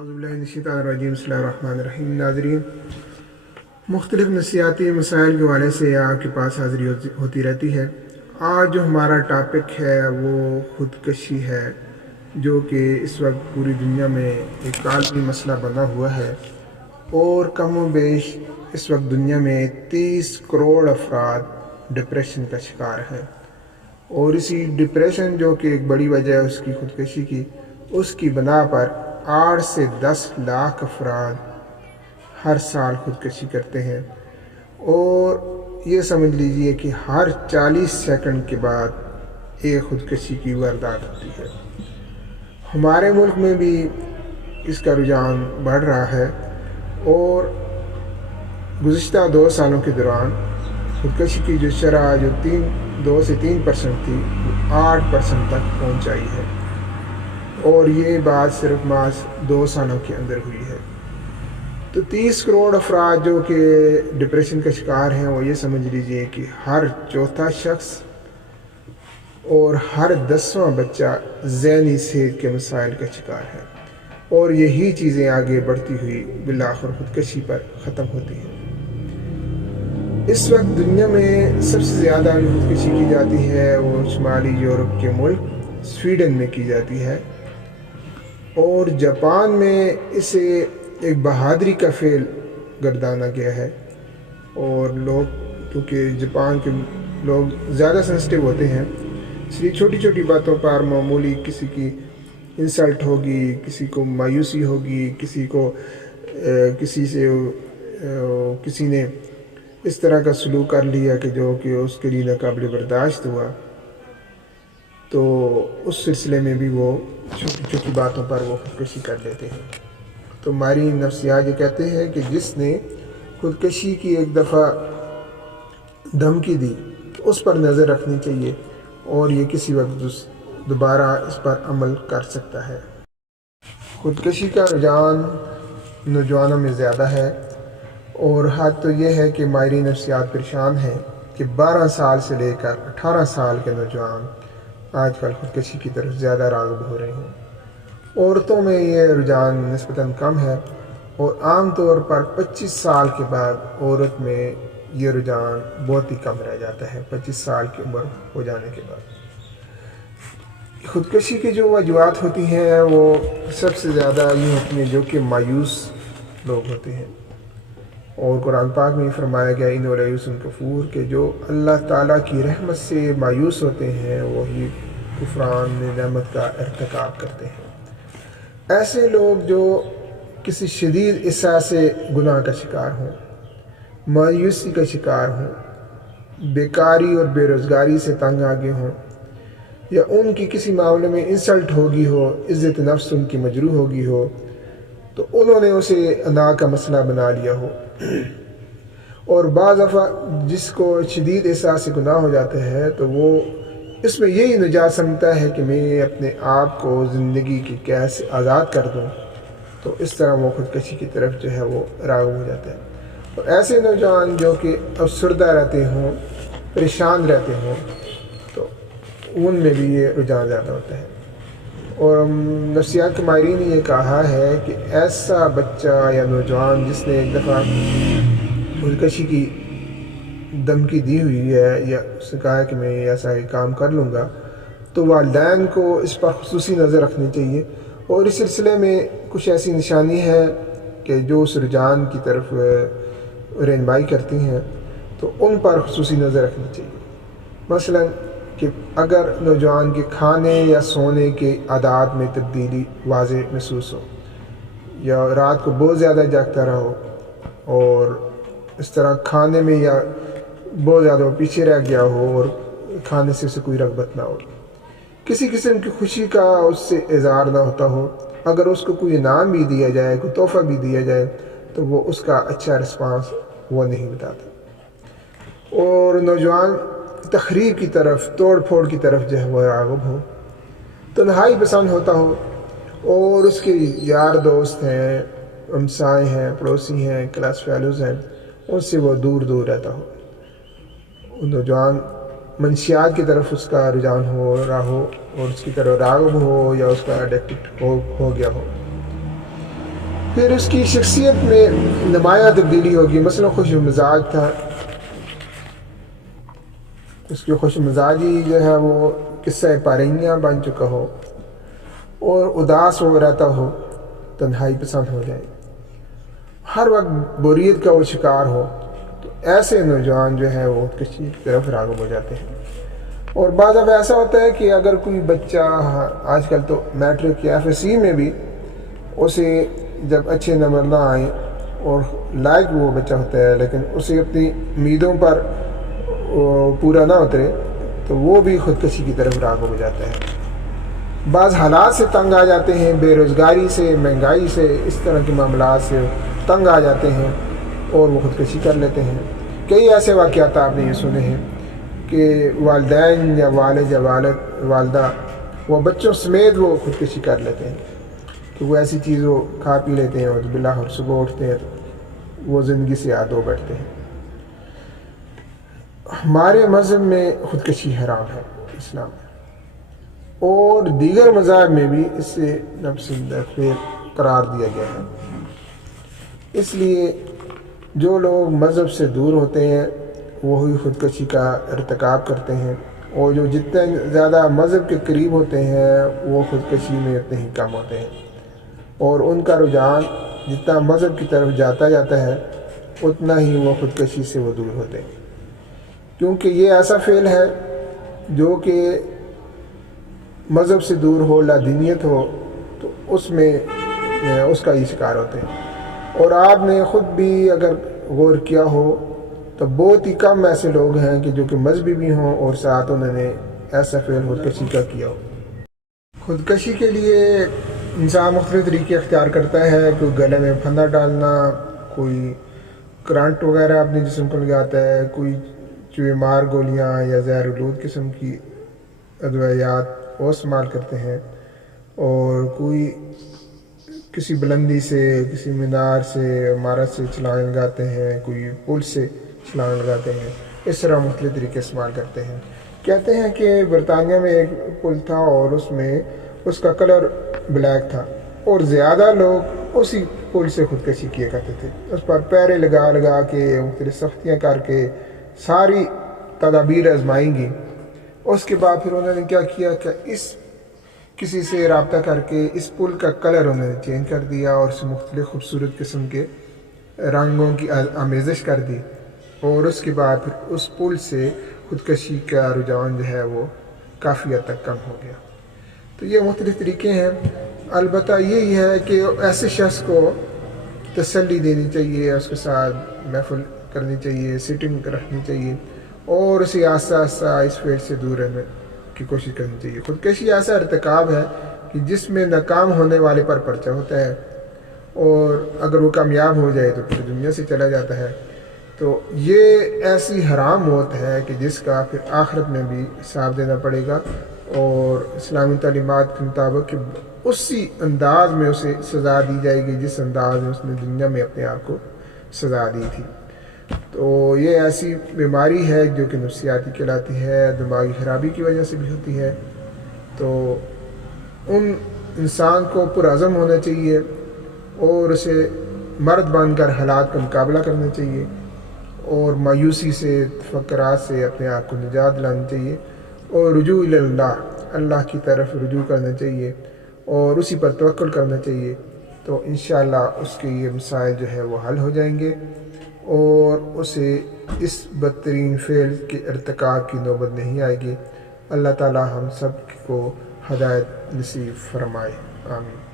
बिस्मिल्लाहिर्रहमानिर्रहीम। बिस्मिल्लाहिर रहमानिर रहीम। नाज़रीन, मुख्तलिफ नफसियाती मसाइल के हवाले से आपके पास हाज़िरी होती रहती है। आज जो हमारा टॉपिक है वो ख़ुदकशी है, जो कि इस वक्त पूरी दुनिया में एक आलमी मसला बना हुआ है और कम व बेश इस वक्त दुनिया में 30 करोड़ अफराद डिप्रेशन का शिकार हैं। और इसी डिप्रेशन, जो कि एक बड़ी वजह है उसकी ख़ुदकशी की, उसकी बना पर 8 से 10 लाख अफराद हर साल ख़ुदकशी करते हैं। और ये समझ लीजिए कि हर 40 सेकंड के बाद एक ख़ुदकशी की वारदात होती है। हमारे मुल्क में भी इसका रुझान बढ़ रहा है और गुज़िश्ता 2 सालों के दौरान ख़ुदकशी की जो शरह जो 2 से 3% थी, वो 8% तक पहुँच आई है। और ये बात सिर्फ मास 2 सालों के अंदर हुई है। तो 30 करोड़ अफराद जो कि डिप्रेशन का शिकार हैं, वो ये समझ लीजिए कि हर चौथा शख्स और हर 10वां बच्चा ज़हनी सेहत के मसाइल का शिकार है। और यही चीज़ें आगे बढ़ती हुई बिलाखिर ख़ुदकशी पर ख़त्म होती हैं। इस वक्त दुनिया में सबसे ज़्यादा ख़ुदकशी की जाती है वो शुमाली यूरोप के मुल्क स्वीडन में की जाती है, और जापान में इसे एक बहादुरी का फ़ेल गर्दाना गया है। और लोग, क्योंकि जापान के लोग ज़्यादा सेंसिटिव होते हैं, इसलिए छोटी छोटी बातों पर मामूली किसी की इंसल्ट होगी, किसी को मायूसी होगी, किसी ने इस तरह का सलूक कर लिया कि जो कि उसके लिए नाकाबिल बर्दाश्त हुआ, तो उस सिलसिले में भी वो छोटी छोटी बातों पर वो ख़ुदकशी कर लेते हैं। तो हमारी नफ्सियात ये कहते हैं कि जिसने ख़ुदकशी की एक दफ़ा धमकी दी तो उस पर नज़र रखनी चाहिए, और ये किसी वक्त दोबारा इस पर अमल कर सकता है। ख़ुदकशी का रुझान नौजवानों में ज़्यादा है, और हद तो ये है कि माहिरीन नफ्सियात परेशान हैं कि 12 साल से लेकर 18 साल के नौजवान आजकल ख़ुदकशी की तरफ ज़्यादा राग़िब हो रहे हैं। औरतों में ये रुझान निस्बतन कम है, और आम तौर पर 25 साल के बाद औरत में ये रुझान बहुत ही कम रह जाता है। 25 साल की उम्र हो जाने के बाद ख़ुदकशी की जो वजूहात होती हैं वो सबसे ज़्यादा ये होती हैं जो कि मायूस लोग होते हैं। और कुरान पाक में फरमाया गया इन वलयूसन कफूर के जो अल्लाह ताला की रहमत से मायूस होते हैं वही कुफरान नेमत का इर्तिकाब करते हैं। ऐसे लोग जो किसी शदीद इसा से गुनाह का शिकार हों, मायूसी का शिकार हों, बेकारी और बेरोज़गारी से तंग आगे हों, या उनकी किसी मामले में इंसल्ट होगी हो, इज़्ज़त नफ्स उनकी मजरूह होगी हो, तो उन्होंने उसे अना का मसला बना लिया हो। और बाज़ दफ़ा जिसको शदीद एहसास से गुनाह हो जाता है तो वो इसमें यही निजात समझता है कि मैं अपने आप को ज़िंदगी की कैद से आज़ाद कर दूँ, तो इस तरह वो ख़ुदकशी की तरफ जो है वो राग़िब हो जाता है। और ऐसे नौजवान जो कि अफसरदा रहते हों, परेशान रहते हों, तो उनमें भी ये रुझान ज़्यादा होता है। और नफ्सियात के माहिरीन ने ये कहा है कि ऐसा बच्चा या नौजवान जिसने एक दफ़ा ख़ुदकशी की धमकी दी हुई है, या उसने कहा है कि मैं ऐसा ही काम कर लूँगा, तो वालिदैन को इस पर ख़ुसूसी नज़र रखनी चाहिए। और इस सिलसिले में कुछ ऐसी निशानी है कि जो उस रुझान की तरफ रहनुमाई करती हैं, तो उन पर ख़ुसूसी नज़र रखनी चाहिए। मसलन कि अगर नौजवान के खाने या सोने के आदात में तब्दीली वाज़ेह महसूस हो, या रात को बहुत ज़्यादा जागता रहो, और इस तरह खाने में या बहुत ज़्यादा पीछे रह गया हो और खाने से उसे कोई रग़बत ना हो, किसी किस्म की खुशी का उससे इज़हार ना होता हो, अगर उसको कोई इनाम भी दिया जाए, कोई तोहफ़ा भी दिया जाए, तो वो उसका अच्छा रिस्पांस वो नहीं बताता। और नौजवान तखरीब की तरफ, तोड़ फोड़ की तरफ जो है वह राग़िब हो, तन्हाई पसंद होता हो, और उसके यार दोस्त हैं, हमसाए हैं, पड़ोसी हैं, क्लास फेलोज़ हैं, उनसे वो दूर दूर रहता हो। नौजवान मंशियात की तरफ उसका रुझान हो रहा हो और उसकी तरफ राग़िब हो, या उसका एडिक्टेड हो गया हो। پھر اس کی شخصیت میں نمایاں تبدیلی ہوگی. مثلا خوش مزاج تھا، اس کی خوش مزاجی جو ہے وہ قصہ پارینیاں بن چکا ہو، اور اداس ہو رہتا ہو، تنہائی پسند ہو جائے، ہر وقت بوریت کا وہ شکار ہو، تو ایسے نوجوان جو ہے وہ خودکشی کی طرف راغب ہو جاتے ہیں. اور بعض دفعہ ایسا ہوتا ہے کہ اگر کوئی بچہ آج کل تو میٹرک یا FSC میں بھی اسے جب اچھے نمبر نہ آئیں اور لائق وہ بچہ ہوتا ہے لیکن اسے اپنی امیدوں پر پورا نہ اترے تو وہ بھی خودکشی کی طرف راغب ہو جاتا ہے. بعض حالات سے تنگ آ جاتے ہیں، بے روزگاری سے، مہنگائی سے، اس طرح کے معاملات سے تنگ آ جاتے ہیں اور وہ خودکشی کر لیتے ہیں. کئی ایسے واقعات آپ نے یہ سنے ہیں کہ والدین یا والد یا والدہ وہ بچوں سمیت وہ خودکشی کر لیتے ہیں کہ وہ ایسی چیز وہ کھا پی لیتے ہیں اور بلا اور صبح اٹھتے ہیں تو وہ زندگی سے یاد ہو بیٹھتے ہیں. ہمارے مذہب میں خودکشی حرام ہے اسلام میں، اور دیگر مذاہب میں بھی اس سے نفس خیر قرار دیا گیا ہے. اس لیے جو لوگ مذہب سے دور ہوتے ہیں وہی خودکشی کا ارتکاب کرتے ہیں، اور جو جتنے زیادہ مذہب کے قریب ہوتے ہیں وہ خودکشی میں اتنے ہی کم ہوتے ہیں، اور ان کا رجحان جتنا مذہب کی طرف جاتا ہے اتنا ہی وہ خودکشی سے وہ دور ہوتے ہیں. کیونکہ یہ ایسا فعل ہے جو کہ مذہب سے دور ہو، لادینیت ہو، تو اس میں اس کا یہ شکار ہوتے ہیں. اور آپ نے خود بھی اگر غور کیا ہو تو بہت ہی کم ایسے لوگ ہیں کہ جو کہ مذہبی بھی ہوں اور ساتھ انہوں نے ایسا فعل خودکشی کا کیا ہو. خودکشی کے لیے انسان مختلف طریقے اختیار کرتا ہے، کوئی گلے میں پھندا ڈالنا، کوئی کرنٹ وغیرہ اپنے جسم کو لگاتا ہے، کوئی چوہے مار گولیاں یا زہر آلود قسم کی ادویات وہ استعمال کرتے ہیں، اور کوئی کسی بلندی سے، کسی مینار سے، عمارت سے چھلانگ لگاتے ہیں، کوئی پل سے چھلانگ لگاتے ہیں. اس طرح مختلف طریقے استعمال کرتے ہیں. کہتے ہیں کہ برطانیہ میں ایک پل تھا اور اس میں اس کا کلر بلیک تھا، اور زیادہ لوگ اسی پل سے خودکشی کیا کرتے تھے. اس پر پیرے لگا کے، مختلف سختیاں کر کے ساری تدابیر آزمائیں گی. اس کے بعد پھر انہوں نے کیا کیا کہ کسی سے رابطہ کر کے اس پل کا کلر انہوں نے چینج کر دیا اور اسے مختلف خوبصورت قسم کے رنگوں کی آمیزش کر دی، اور اس کے بعد پھر اس پل سے خودکشی کا رجحان جو ہے وہ کافی حد تک کم ہو گیا. تو یہ مختلف طریقے ہیں. البتہ یہی ہے کہ ایسے شخص کو تسلی دینی چاہیے، اس کے ساتھ محفل کرنی چاہیے، سیٹنگ رکھنی چاہیے، اور اسے آہستہ آہستہ اس فیل سے دور رہنے کی کوشش کرنی چاہیے. خودکشی ایسا ارتکاب ہے کہ جس میں ناکام ہونے والے پر پرچہ ہوتا ہے، اور اگر وہ کامیاب ہو جائے تو پوری دنیا سے چلا جاتا ہے. تو یہ ایسی حرام موت ہے کہ جس کا پھر آخرت میں بھی حساب دینا پڑے گا، اور اسلامی تعلیمات کے مطابق اسی انداز میں اسے سزا دی جائے گی جس انداز میں اس نے دنیا میں اپنے آپ کو سزا دی تھی. تو یہ ایسی بیماری ہے جو کہ نفسیاتی کہلاتی ہے، دماغی خرابی کی وجہ سے بھی ہوتی ہے. تو انسان کو پرعزم ہونا چاہیے اور اسے مرد بن کر حالات کا مقابلہ کرنا چاہیے، اور مایوسی سے، تفکرات سے اپنے آپ کو نجات دلانی چاہیے، اور رجوع اللہ کی طرف رجوع کرنا چاہیے اور اسی پر توکل کرنا چاہیے. تو انشاءاللہ اس کے یہ مسائل جو ہے وہ حل ہو جائیں گے، اور اسے اس بدترین فعل کے ارتکاب کی نوبت نہیں آئے گی. اللہ تعالی ہم سب کو ہدایت نصیب فرمائے. آمین.